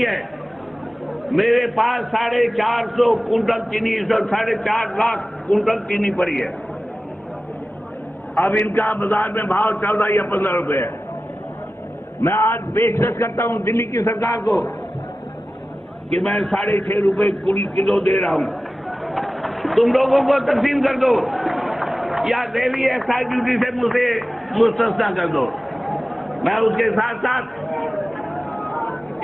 है। मेरे पास 450 कुंटल चीनी, 4.5 लाख कुंटल चीनी पड़ी है। अब इनका बाजार में भाव 14 या 15 रुपए है। मैं आज पेशकश करता हूं दिल्ली की सरकार को कि मैं 6.5 रुपए किलो दे रहा हूं, तुम लोगों को तकसीम कर दो या देवी एक्साइज ड्यूटी से मुझे मुस्तस्ना कर दो। मैं उसके साथ साथ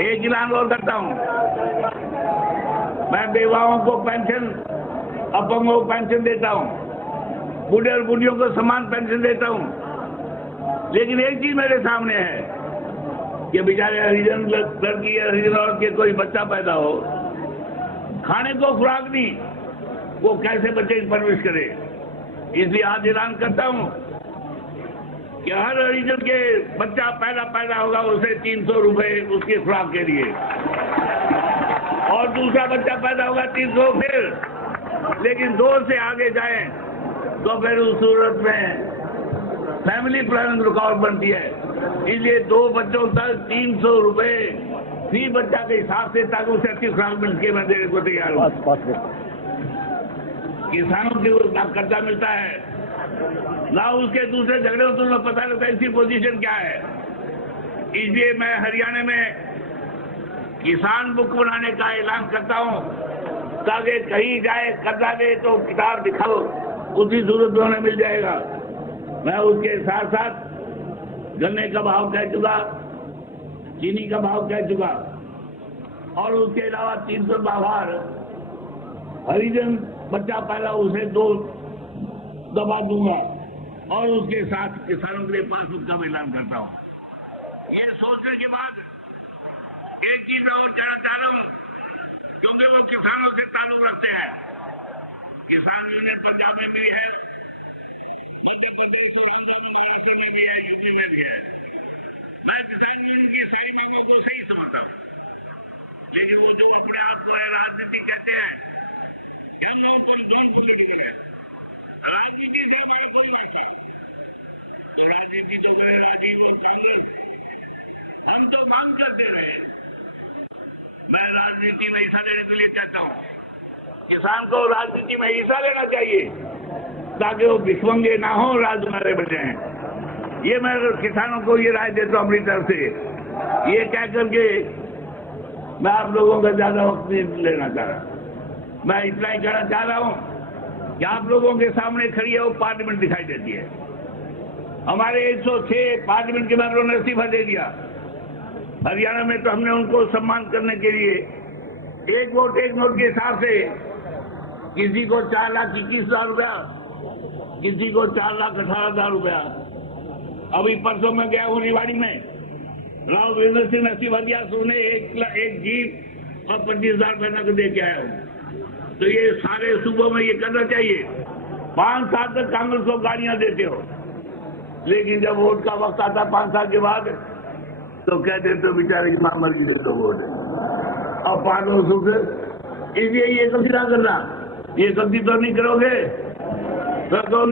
एक ऐलान और करता हूं, मैं बेवाओं को पेंशन, अपंगों को पेंशन देता हूं, बूढ़े और बूढ़ियों को समान पेंशन देता हूं। लेकिन एक चीज मेरे सामने है कि बेचारे हरिजन लड़की या हरिजन औरत के कोई बच्चा पैदा हो, खाने को खुराक नहीं, वो कैसे बच्चे की परवरिश करे। इसलिए आज ऐलान करता हूं कि हर हरिजन के बच्चा पैदा होगा उसे 300 रुपए उसकी खुराक के लिए, और दूसरा बच्चा पैदा होगा 300 फिर। लेकिन 2 से आगे जाए तो फिर उस सूरत में फैमिली प्लानिंग रुकावट बनती है। इसलिए 2 बच्चों तक 300 रुपए फी बच्चा के हिसाब से, ताकि उसे अच्छी खुराक मिल के मैं देने को तैयार हूं। किसानों को कर्जा मिलता है ना, उसके दूसरे झगड़े में तुम्हें पता लगता है इसकी पोजीशन क्या है। इसलिए मैं हरियाणा में किसान बुक बनाने का ऐलान करता हूं, ताकि कहीं जाए कर्जा दे तो किताब दिखाओ, उसी सूरत में उन्हें मिल जाएगा। मैं उसके साथ साथ गन्ने का भाव कह चुका, चीनी का भाव कह चुका, और उसके अलावा 300 बाहर हरिजन बच्चा पैदा उसे 2 दबा दूंगा, और उसके साथ किसानों के लिए पासबुक का ऐलान करता हूं। ये सोचने के बाद एक चीज और कहना चाह रहा हूं, क्योंकि वो किसानों से ताल्लुक रखते हैं। किसान यूनियन पंजाब में भी है, मध्य प्रदेश और आंध्र में, महाराष्ट्र में भी है, यूपी में भी है। मैं किसान यूनियन की सारी मांगों को सही समझता हूं, लेकिन वो जो अपने आप को राजनीति कहते हैं, हम लोगों को नॉन पॉलिटिकल है, राजनीति से हमारा कोई वास्ता, तो राजनीति तो करे राजीव और कांग्रेस, हम तो मांग करते रहे। मैं राजनीति में हिस्सा लेने के लिए कहता हूं, किसान को राजनीति में हिस्सा लेना चाहिए, ताकि वो भिखमंगे ना हो, राजकुमारे बन जाएं। ये मैं किसानों को ये राय देता हूं अपनी तरफ से। ये कह करके मैं आप लोगों का ज्यादा वक्त नहीं लेना चाह रहा, मैं इतना ही कहना चाह रहा हूं कि आप लोगों के सामने खड़ी है वो पार्लियामेंट दिखाई देती है। हमारे 106 पार्लियामेंट के मेंबरों ने इस्तीफा दे दिया। हरियाणा में तो हमने उनको सम्मान करने के लिए 1 वोट 1 नोट के हिसाब से किसी को 4,21,000 रुपया, किसी को 4,18,000 रुपया। अभी परसों में गया हूं रिवाड़ी में, राव वीरेंद्र सिंह ने इस्तीफा दिया, तो उन्हें एक जीप और 25,000 रुपये नकद दे के आया हूं। तो ये सारे सूबों में ये करना चाहिए। 5 साल तक कांग्रेस को गाड़ियां देते हो, लेकिन जब वोट का वक्त आता 5 साल के बाद तो कहते तो बेचारे की मां मर गई तो वोट है, और 5 वर्षों से। इसलिए ये गलती ना करना, ये गलती तो नहीं करोगे तो